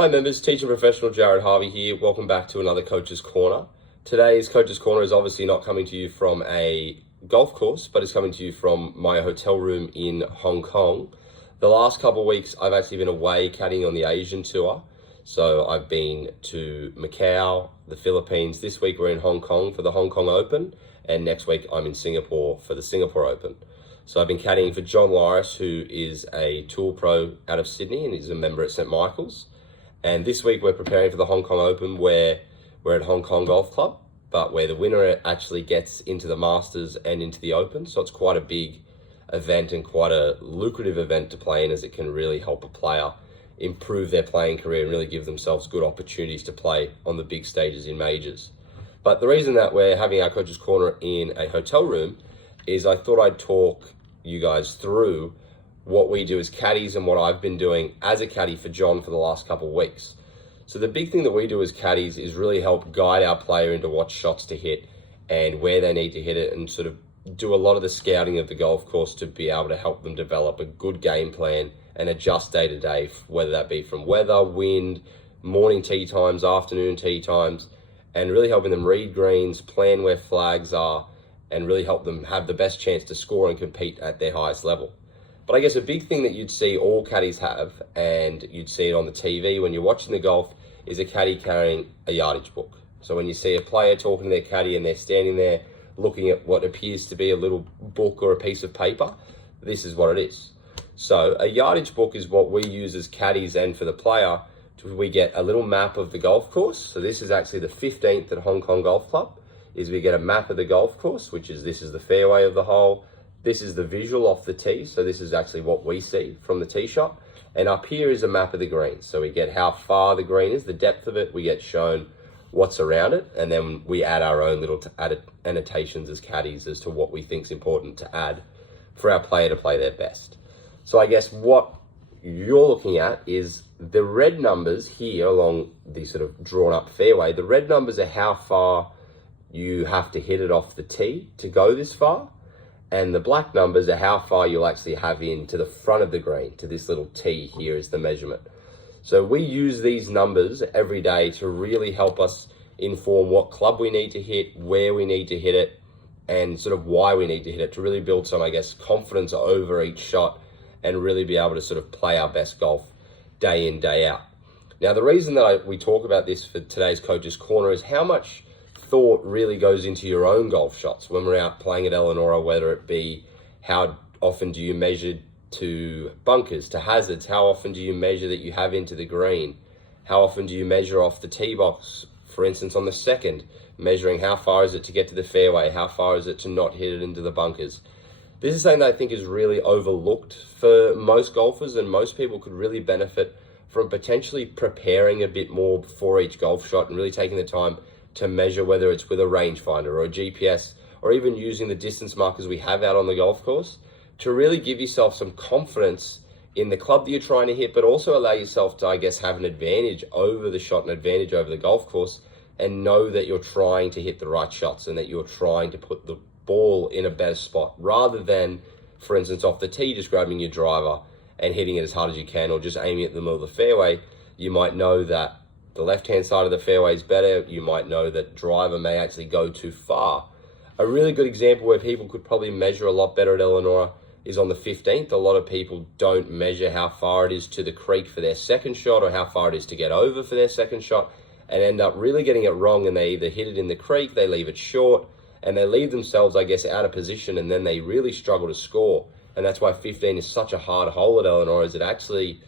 Hi members, teacher Professional Jared Harvey here. Welcome back to another Coach's Corner. Today's Coach's Corner is obviously not coming to you from a golf course, but it's coming to you from my hotel room in Hong Kong. The last couple of weeks, I've actually been away caddying on the Asian tour. So I've been to Macau, the Philippines. This week we're in Hong Kong for the Hong Kong Open, and next week I'm in Singapore for the Singapore Open. So I've been caddying for John Lawrence, who is a Tour Pro out of Sydney and he's a member at St. Michael's. And this week we're preparing for the Hong Kong Open, where we're at Hong Kong Golf Club, but where the winner actually gets into the Masters and into the Open. So it's quite a big event and quite a lucrative event to play in, as it can really help a player improve their playing career and really give themselves good opportunities to play on the big stages in majors. But the reason that we're having our Coach's Corner in a hotel room is I thought I'd talk you guys through what we do as caddies and what I've been doing as a caddy for John for the last couple of weeks. So the big thing that we do as caddies is really help guide our player into what shots to hit and where they need to hit it, and sort of do a lot of the scouting of the golf course to be able to help them develop a good game plan and adjust day to day, whether that be from weather, wind, morning tee times, afternoon tee times, and really helping them read greens, plan where flags are, and really help them have the best chance to score and compete at their highest level. But I guess a big thing that you'd see all caddies have, and you'd see it on the TV when you're watching the golf, is a caddy carrying a yardage book. So when you see a player talking to their caddy and they're standing there looking at what appears to be a little book or a piece of paper, this is what it is. So a yardage book is what we use as caddies, and for the player, we get a little map of the golf course. So this is actually the 15th at Hong Kong Golf Club, is we get a map of the golf course, which is, this is the fairway of the hole. This is the visual off the tee, so this is actually what we see from the tee shot. And up here is a map of the green. So we get how far the green is, the depth of it, we get shown what's around it, and then we add our own little added annotations as caddies as to what we think is important to add for our player to play their best. So I guess what you're looking at is the red numbers here along the sort of drawn up fairway. The red numbers are how far you have to hit it off the tee to go this far. And the black numbers are how far you'll actually have in to the front of the green, to this little tee here is the measurement. So we use these numbers every day to really help us inform what club we need to hit, where we need to hit it, and sort of why we need to hit it, to really build some, I guess, confidence over each shot and really be able to sort of play our best golf day in, day out. Now, the reason that we talk about this for today's Coach's Corner is how much thought really goes into your own golf shots when we're out playing at Eleanor, whether it be how often do you measure to bunkers, to hazards, how often do you measure that you have into the green, how often do you measure off the tee box, for instance on the second, measuring how far is it to get to the fairway, how far is it to not hit it into the bunkers. This is something that I think is really overlooked for most golfers, and most people could really benefit from potentially preparing a bit more before each golf shot and really taking the time to measure, whether it's with a rangefinder or a GPS, or even using the distance markers we have out on the golf course, to really give yourself some confidence in the club that you're trying to hit, but also allow yourself to, I guess, have an advantage over the shot, an advantage over the golf course, and know that you're trying to hit the right shots and that you're trying to put the ball in a better spot, rather than, for instance, off the tee, just grabbing your driver and hitting it as hard as you can, or just aiming at the middle of the fairway. You might know that the left-hand side of the fairway is better. You might know that driver may actually go too far. A really good example where people could probably measure a lot better at Eleanor is on the 15th. A lot of people don't measure how far it is to the creek for their second shot, or how far it is to get over for their second shot, and end up really getting it wrong, and they either hit it in the creek, they leave it short, and they leave themselves, I guess, out of position, and then they really struggle to score. And that's why 15 is such a hard hole at Eleanor, is it actually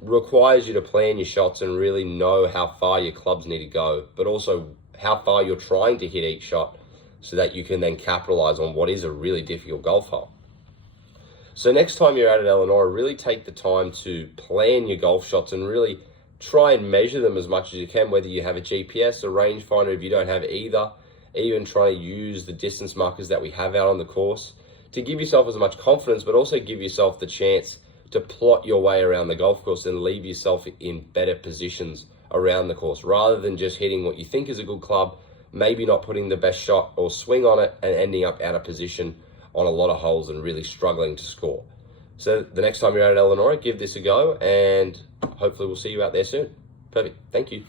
requires you to plan your shots and really know how far your clubs need to go, but also how far you're trying to hit each shot, so that you can then capitalize on what is a really difficult golf hole. So next time you're out at Eleanor, really take the time to plan your golf shots and really try and measure them as much as you can, whether you have a GPS, a rangefinder, if you don't have either, even try to use the distance markers that we have out on the course to give yourself as much confidence, but also give yourself the chance to plot your way around the golf course and leave yourself in better positions around the course, rather than just hitting what you think is a good club, maybe not putting the best shot or swing on it, and ending up out of position on a lot of holes and really struggling to score. So the next time you're out at Eleanor, give this a go, and hopefully we'll see you out there soon. Perfect. Thank you.